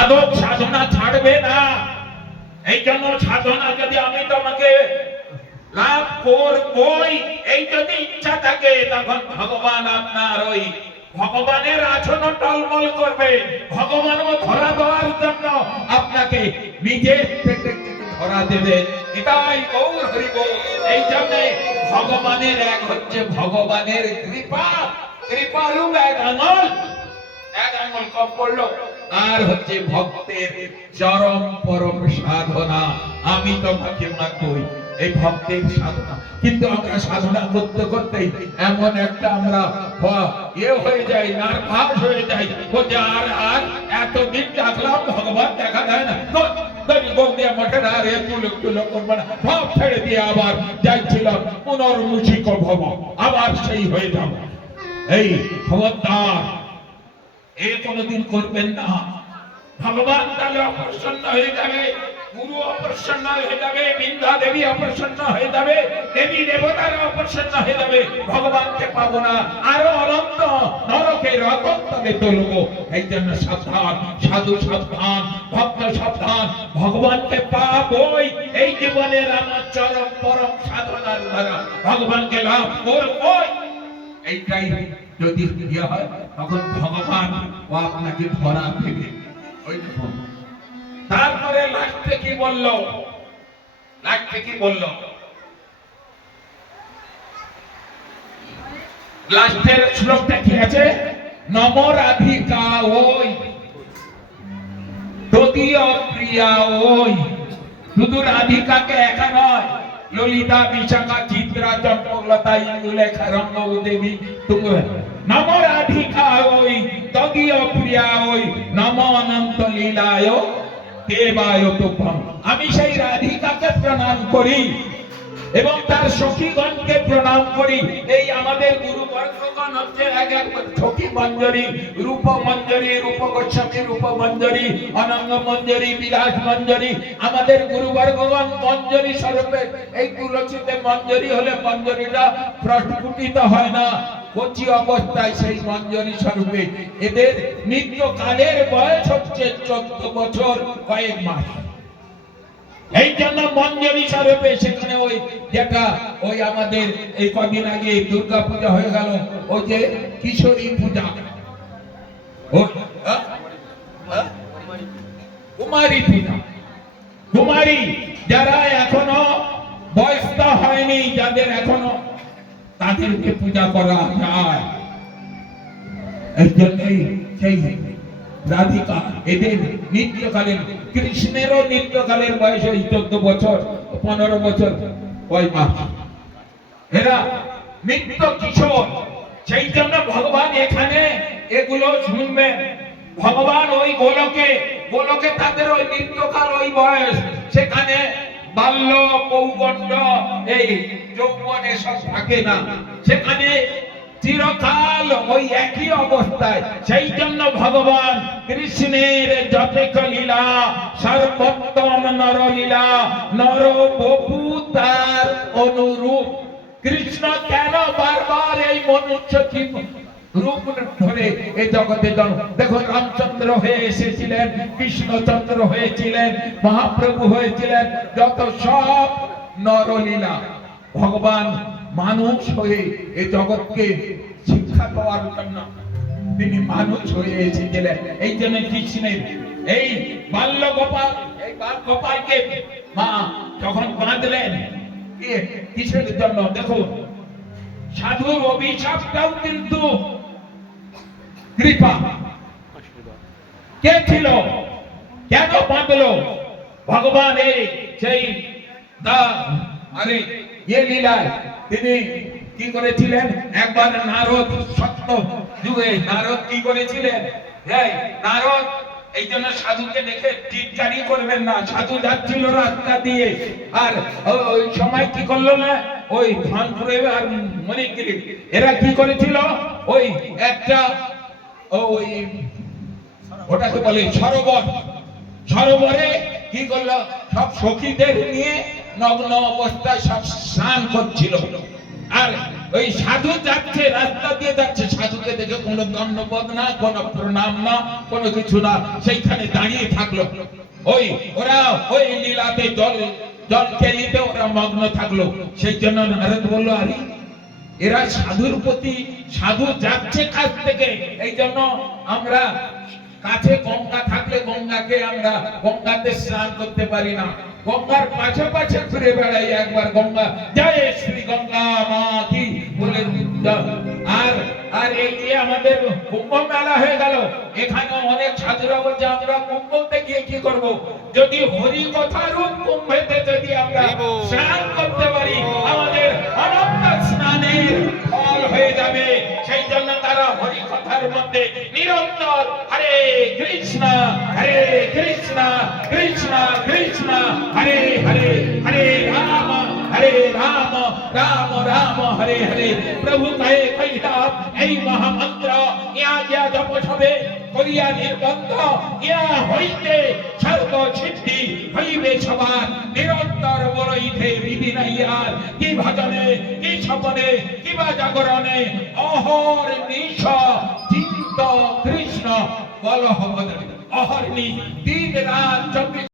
সাধক সাধনা ছাড়বে না। এই জন্য সাধনা যদি আমি তোমাকে লাভ করবই এই যদি ইচ্ছা থাকে, তখন ভগবান আপনার ওই ভগবানের আসন টলমল করবে। ভগবানও ধরা দেওয়ার জন্য আপনাকে নিজের থেকে ধরা দেবে। এটাই গৌর হরিব। এই জন্য ভগবানের এক হচ্ছে ভগবানের কৃপা। কৃপারূপ এক আঙুল। এক আঙুল কম পড়ল। আর হচ্ছে ভক্তের চরম পরম সাধনা। আমি তোমাকে মানবই এই ভক্তের সাধনা। কিন্তু আমরা সাধনা করতে করতে এমন একটা আমরা ইয়ে হয়ে যাই, নার্ভাস হয়ে যাই বলছে আর আর এতদিন ডাকলাম ভগবান দেখা দেয় না। আর একটু একটু লোক করব না সব ছেড়ে দিয়ে আবার ভব আবার সেই হয়ে যাব। এই খবরদার এ কোনোদিন করবেন না। ভগবান তাহলে অপ্রসন্ন হয়ে যাবে, গুরু অপ্রসন্ন হয়ে যাবে, বৃন্দা দেবী অপ্রসন্ন হয়ে যাবে, দেবী দেবতারা অপ্রসন্ন হয়ে যাবে, ভগবানকে পাবো না। আরও অনন্ত নরকের অতন্তরে তুলব এই জন্য সাবধান, সাধু সাবধান, ভক্ত সাবধান, ভগবানকে পাবই। এই জীবনের আমার চরম পরম সাধনার দ্বারা ভগবানকে লাভ করবই। এইটাই যদি ইয়ে হয়, তখন ভগবান ও আপনাকে ধরা দেবে। ওই তারপরে লাস্টে কি বলল? লাস্টে কি বলল? লাস্টের শ্লোকটা কি আছে? নম রাধিকা ওই। তদীয় প্রিয়া ওই। শুধু রাধিকাকে একা নয়, ললিতা, বিশাখা, চিত্রা চম্পকলতা ইন্দুলেখা রঙ্গ দেবী তুমি নম রাধিকা ওই তদীয় প্রিয়া ওই নম অনন্ত লীলায় দেবায় তুভ্যম আমি সেই রাধিকাকে প্রণাম করি। এবং তার সখীগণকে প্রণাম করি। এই আমাদের গুরু বর্গগণ হচ্ছে এক এক সখী মঞ্জরি রূপ মঞ্জরি রূপ রূপ মঞ্জরি অনঙ্গ মঞ্জরি বিলাস মঞ্জরি আমাদের গুরু বর্গগণ মঞ্জরি স্বরূপে এই তুলসীতে মঞ্জরি হলে মঞ্জরিটা প্রস্ফুটিত হয় না। কচি অবস্থায় সেই মঞ্জরি স্বরূপে। এদের নিত্য কালের বয়স হচ্ছে চোদ্দ বছর কয়েক মাস। এই জন্য মঞ্জরি স্বরূপে সেখানে ওই যেটা ওই আমাদের এই কদিন আগে দুর্গা পূজা হয়ে গেল ওই যে কিশোরী পূজা? কুমারী পূজা কুমারী যারা এখনও বয়স্ক হয়নি, যাদের এখনও তাদেরকে পূজা করা যায় এই জন্যই সেই রাধিকা, এদের নিত্যকালীন, কৃষ্ণেরও নিত্যকালের বয়স ওই চোদ্দ বছর, পনেরো বছর ওই মাস? এরা নিত্য কিশোর, সেই জন্য ভগবান এখানে এগুলো শুনবেন। ভগবান ওই গোলকে গোলকে তাদের ওই নিত্যকাল, ওই বয়স, সেখানে বাল্য পৌগণ্ড এই যৌবন এসব থাকে না। সেখানে চিরকাল ওই একই অবস্থায়। সেই জন্য ভগবান কৃষ্ণের যতেক লীলা, সর্বোত্তম নরলীলা নর বপু তার অনুরূপ। কৃষ্ণ কেন বারবার এই মনুষ্য রূপ ধরে এই জগতে জন্ম? দেখুন রামচন্দ্র হয়ে এসেছিলেন, কৃষ্ণচন্দ্র হয়েছিলেন, মহাপ্রভু হয়েছিলেন, যত সব নরলীলা। ভগবান মানুষ হয়ে এই জগৎকে শিক্ষা পাওয়ার জন্য তিনি মানুষ হয়ে এসেছিলেন। এই জন্য কৃষ্ণের এই বাল্য গোপাল এই বাল গোপালকে মা যখন বাঁধলেন কিসের জন্য দেখুন, সাধুর অভিশাপটাও কিন্তু কৃপা। কে ছিল? কেন বাঁধলো? ভগবানের সেই আরে ইয়ে লীলায় তিনি কি করেছিলেন? একবার নারদ সত্য যুগে নারদ কি করেছিলেন? এই নারদ, এই জন্য সাধুকে দেখে টিটকারি করবেন না। সাধু যাচ্ছিল রাস্তা দিয়ে। আর ওই সময় কি করল না? ওই ধনপুরে আর মণিগিরি। এরা কি করেছিল? ওই একটা ওই ওটাকে বলে সরোবর। সরোবরে কি করল? সব সখীদের নিয়ে নগ্ন অবস্থায় সব স্নান করছিল। আর ওই সাধু যাচ্ছে, রাস্তা দিয়ে যাচ্ছে। সাধুকে দেখে কোনো ধন্যবাদ না, কোনো প্রণাম না, কোনো কিছু না। সেইখানে দাঁড়িয়ে থাকল। ওই, ওরা ওই লীলাতে জল জল খেলিতে ওরা মগ্ন থাকল। সেই জন্য নারদ বলল, আরে, এরা সাধুর প্রতি, সাধু যাচ্ছে কাছ থেকে। এই জন্য আমরা কাছে গঙ্গা থাকলে গঙ্গাকে আমরা গঙ্গাতে স্নান করতে পারি না। গঙ্গার পাশে পাশে ঘুরে বেড়াই একবার গঙ্গা। জয় শ্রী গঙ্গা মা কি বলে আর আর এই যে আমাদের কুম্ভ মেলা হয়ে গেল এখানে অনেক সাধুরা বলছে আমরা কুম্ভতে গিয়ে কি করব? যদি হরি কথার কুম্ভেতে যদি আমরা স্নান করতে পারি আমাদের অনন্ত স্নানের ফল হয়ে যাবে। সেই জন্য তারা হরি কথার মধ্যে নিরন্তর হরে কৃষ্ণ হরে কৃষ্ণ কৃষ্ণ কৃষ্ণ রাম, হরে হরে, প্রভু কহে কৈলাস এই মহামন্ত্র ইয়া যা জপ হবে করিয়া নির্বন্ধ, ইয়া হইতে সর্ব সিদ্ধি হইবে সবার। নিরন্তর বলইতে বিধি নাই আর কি ভজনে, কি স্বপনে কিবা জাগরণে, অহর নিশ চিন্ত কৃষ্ণ বল অহর্নি দিন রাত চব্বিশ